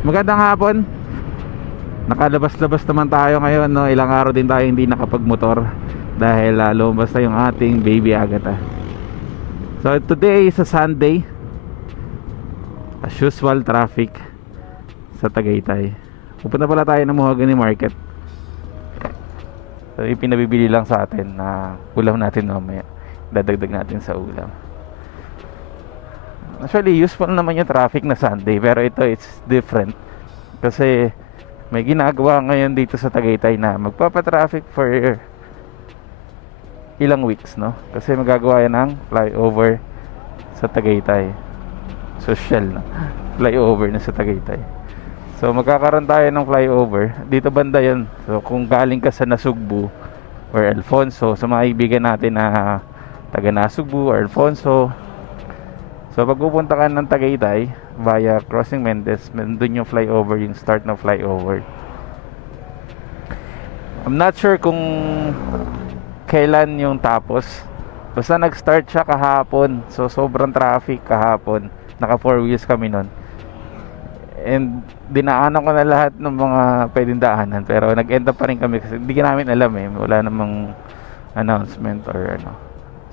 Magandang hapon. Nakalabas-labas naman tayo ngayon, no? Ilang araw din tayo hindi nakapagmotor dahil lumabas na yung ating baby Agatha. So today is a Sunday. As usual, traffic sa Tagaytay. Pupunta pala tayo ng Mahogany Market. So ipinabibili lang sa atin na ulam natin mamaya. Dadagdag natin sa ulam. Actually, useful naman yung traffic na Sunday, pero ito it's different. Kasi may ginagawa ngayon dito sa Tagaytay na magpapa-traffic for ilang weeks, no? Kasi magagawa yan ng flyover sa Tagaytay. Social, no? Flyover na sa Tagaytay. So magkakaroon tayo ng flyover dito banda yan. So kung galing ka sa Nasugbu or Alfonso, sa mga kaibigan natin na taga Nasugbu or Alfonso, so pag pupunta ka ng Tagaytay via Crossing Mendez, doon yung flyover, yung start ng flyover. I'm not sure kung kailan yung tapos. Basta nag-start siya kahapon. So sobrang traffic kahapon. Naka 4 wheels kami nun. And dinaanan ko na lahat ng mga pwedeng daanan, pero nag-end up pa rin kami kasi hindi namin alam eh. Wala namang announcement or ano.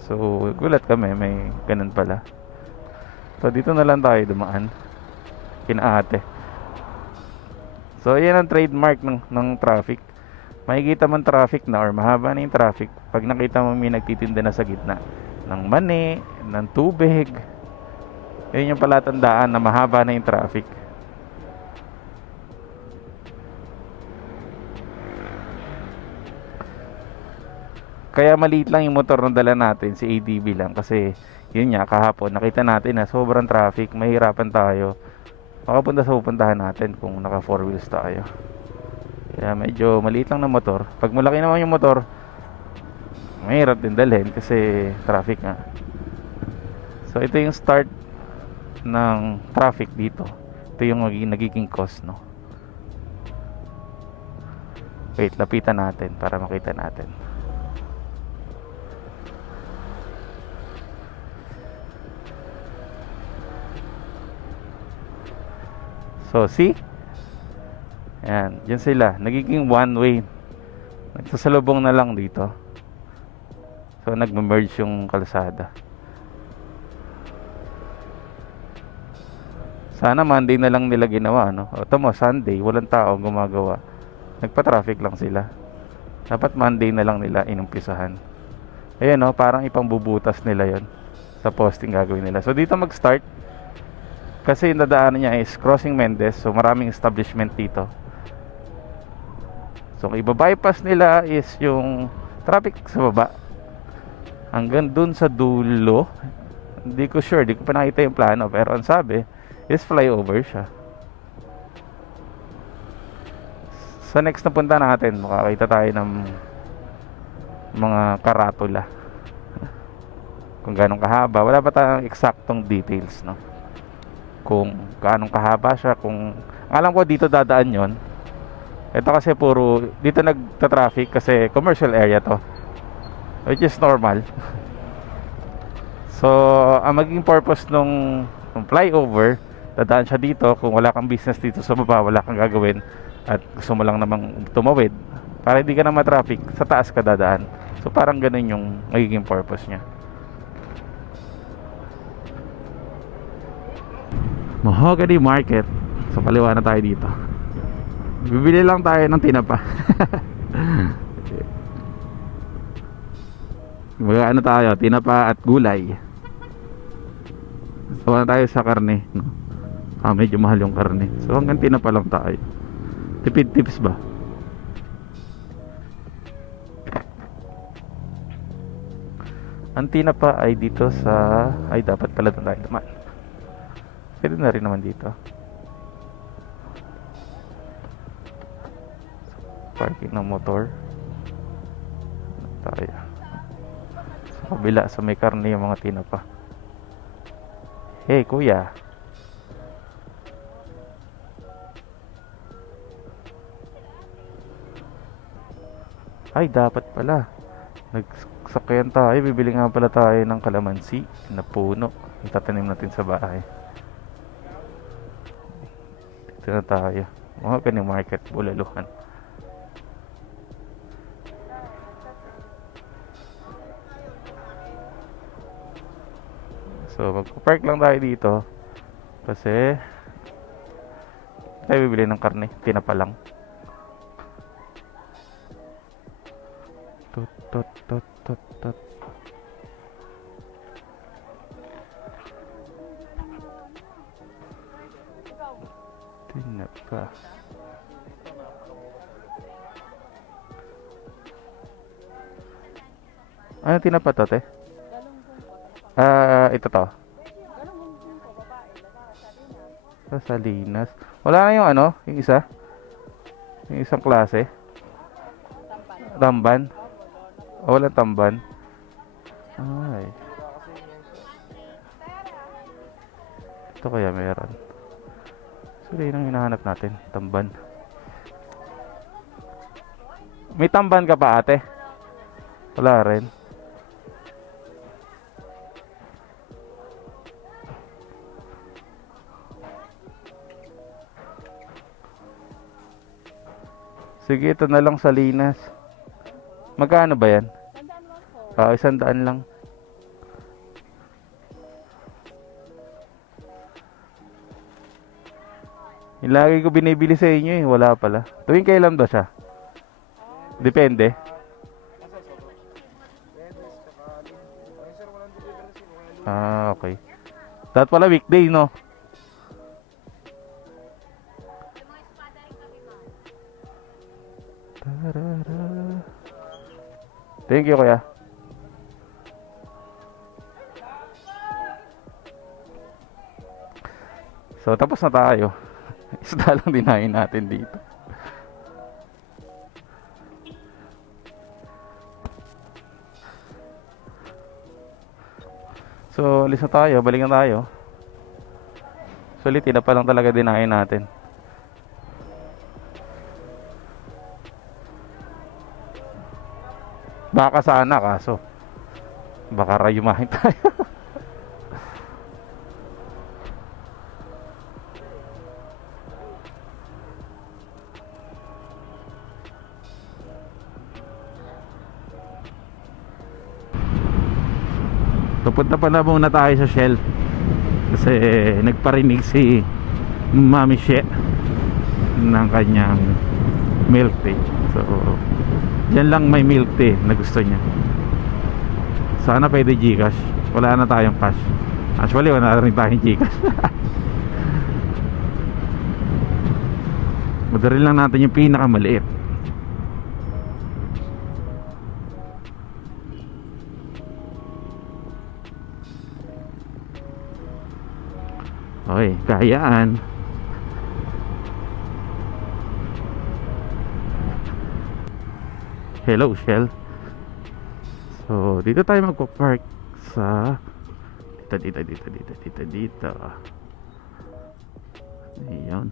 So gulat kami, may ganun pala. So dito na lang tayo dumaan kina ate. So yan ang trademark ng traffic. Makikita man traffic na or mahaba na yung traffic pag nakita mo may nagtitinda na sa gitna ng mani, ng tubig. Yun yung palatandaan na mahaba na yung traffic. Kaya maliit lang yung motor na dala natin, si ADB lang, kasi yun nga kahapon nakita natin na sobrang traffic, mahirapan tayo makapunta sa pupuntahan natin kung naka 4 wheels tayo. Kaya medyo maliit lang na motor. Pag malaki naman yung motor, mahirap din dalhin kasi traffic nga. So ito yung start ng traffic dito. Ito yung nagiging cause, no? Wait, lapitan natin para makita natin. So, see? Ayan, dyan sila. Nagiging one way. Nagsasalubong na lang dito. So, nagme-merge yung kalsada. Sana Monday na lang nila ginawa, no? O, tamo, Sunday, walang tao gumagawa. Nagpa-traffic lang sila. Dapat Monday na lang nila inumpisahan. Ayan, no? Parang ipangbubutas nila yon sa posting gagawin nila. So, dito mag-start. Kasi yung dadaanan niya is Crossing Mendez. So maraming establishment dito. So iba-bypass nila is yung traffic sa baba hanggang dun sa dulo. Hindi ko sure, hindi ko pa nakita yung plano, pero ang sabi is flyover siya. Sa next na punta natin, makakita tayo ng mga karatula kung ganong kahaba. Wala pa tayong eksaktong details, no? Kung gaano kahaba siya, kung alam ko dito dadaan yon. Ito kasi puro dito nagta-traffic kasi commercial area to, which is normal. So ang maging purpose nung flyover, dadaan siya dito kung wala kang business dito sa baba, wala kang gagawin at gusto mo lang namang tumawid para hindi ka na ma-traffic, sa taas ka dadaan. So parang ganun yung magiging purpose niya. Mahogany Market. So kaliwa na tayo dito. Bibili lang tayo ng tinapa. Ano tayo, tinapa at gulay. So tayo sa karne, no? Medyo mahal yung karne. So hanggang tinapa lang tayo. Tipid tips ba? Ang tinapa ay dito sa... Ay dapat pala doon tayo naman. Pwede na rin naman dito. Parking ng motor. Tayo. Sa kabila, sa may karne yung mga tinapa. Hey kuya. Ay dapat pala. Nagsakyan tayo. Bibili nga pala tayo ng kalamansi na puno. Itatanim natin sa bahay. Dito na tayo. Mga kaning market, Bulaluhan. So magpa-park lang tayo dito kasi tayo bibili ng karne, tinapa lang. Tot tot tot tot tot. Tinapa. Ano tinapa to, te? Ito to. Sa Salinas. Wala na yung ano, yung isa. Yung isang klase. Tamban. O, walang tamban. Ay. Ito kaya meron. So, yun ang hinahanap natin. Tamban. May tamban ka pa, ate? Wala rin. Sige, ito na lang Salinas. Magkano ba yan? 100 lang. Yung lagi ko binibili sa inyo eh, wala pala. Tuwing kailan ba siya? Depende. Okay. Dapat pala weekday, no? Tarara. Thank you, kuya. So, tapos na tayo. Isda lang dinahin natin dito. So, alis na tayo. Balik na tayo. Sulit, na pa lang talaga dinahin natin. Baka sana, kaso baka rayumahin tayo. Pupunta pa na muna tayo sa Shell kasi nagparinig si Mami She ng kanyang milk tea. So yan lang may milk tea na gusto niya. Sana pwede Gcash. Wala na tayong cash. Actually wala na rin tayong Gcash. Madali lang natin yung pinakamaliit. Okay, kayaan. Hello, Shell. So, dito tayo magpo-park sa dito. Ayun.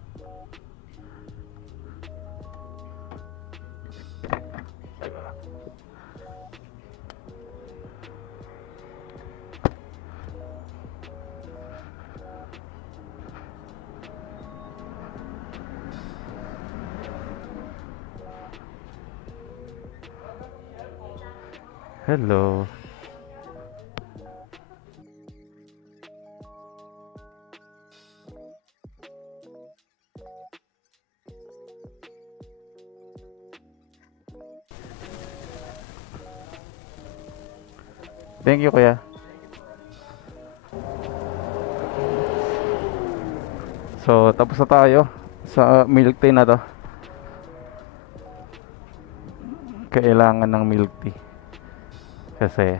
Hello. Thank you, kuya. So, tapos na tayo sa milk tea na to. Kailangan ng milk tea. Kasi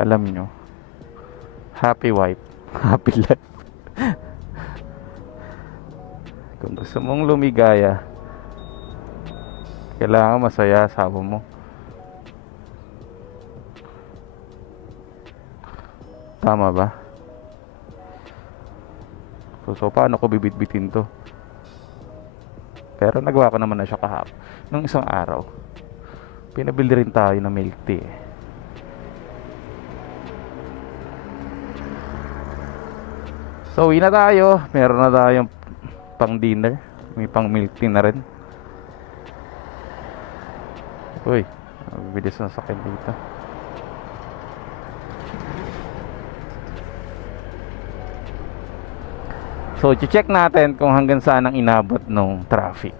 alam nyo, happy wife, happy life. Kung gusto mong lumigaya, kailangan masaya asawa mo. Tama ba? So paano ko bibitbitin to? Pero nagawa ko naman na siya kahapon. Nung isang araw, pinabili rin tayo ng milk tea. So uwi na tayo. Meron na tayong pang dinner. May pang milk tea na rin. Uy, ang bilis ng sakit dito. So, check natin kung hanggang saan ang inabot ng traffic.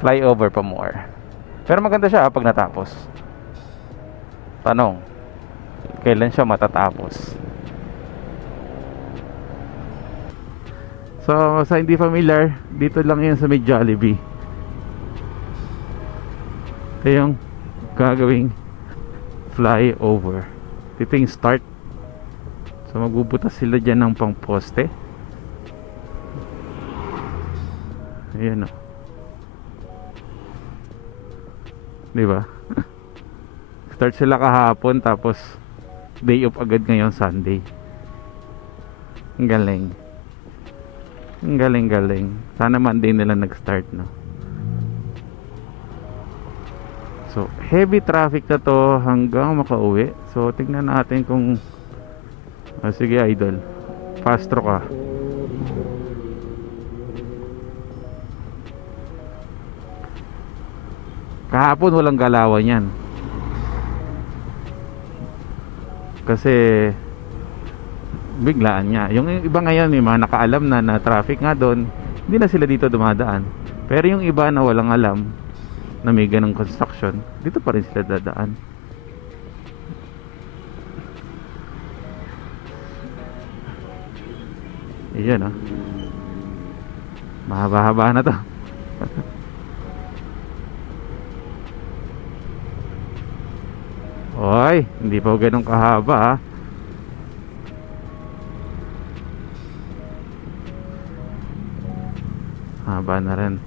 Flyover pa more. Pero maganda siya pag natapos. Tanong, kailan siya matatapos? So, sa hindi familiar, dito lang yan sa may Jollibee. Ito yung gagawing flyover. Dito yung start. So, magbubutas sila dyan ng pang poste. Ayan o. Diba? Start sila kahapon, tapos day off agad ngayon, Sunday. Ang galing. Ang galing. Sana Monday nila nag-start, no? So, heavy traffic na to hanggang makauwi. So, tingnan natin kung sige, idol, fast through ka. Kahapon walang galawan yan. Kasi biglaan niya. Yung iba ngayon may mga nakaalam na traffic nga doon, hindi na sila dito dumadaan. Pero yung iba na walang alam na may ganong construction, dito pa rin sila dadaan. Iyan, mahaba-haba na to. Oy, hindi pa ganun kahaba, haba na rin.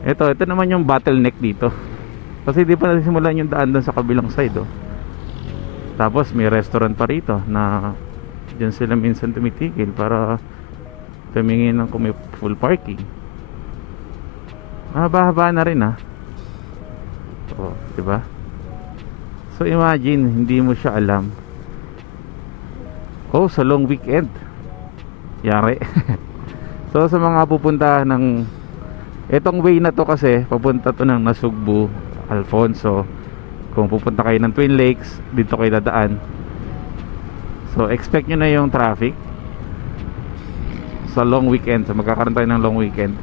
Ito naman yung bottleneck dito. Kasi di pa nasimulan yung daan doon sa kabilang side, Tapos may restaurant pa rito na diyan sila minsan tumitigil para tumingin ng kung may full parking. Haba-haba na rin, diba? So imagine, hindi mo siya alam. Sa long weekend yari. So sa mga pupunta ng etong way na to, kasi papunta to ng Nasugbu, Alfonso. Kung pupunta kayo ng Twin Lakes, dito kayo dadaan. So expect nyo na yung traffic sa long weekend. So magkakaroon tayo ng long weekend.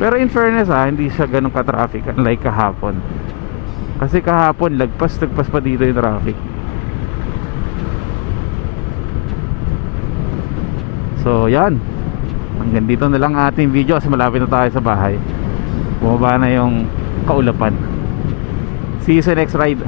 Pero in fairness, hindi siya ganun ka-traffic unlike kahapon. Kasi kahapon lagpas pa dito yung traffic. So yan, hanggang dito na lang ating video kasi malapit na tayo sa bahay. Bumaba na yung kaulapan. See you sa next ride.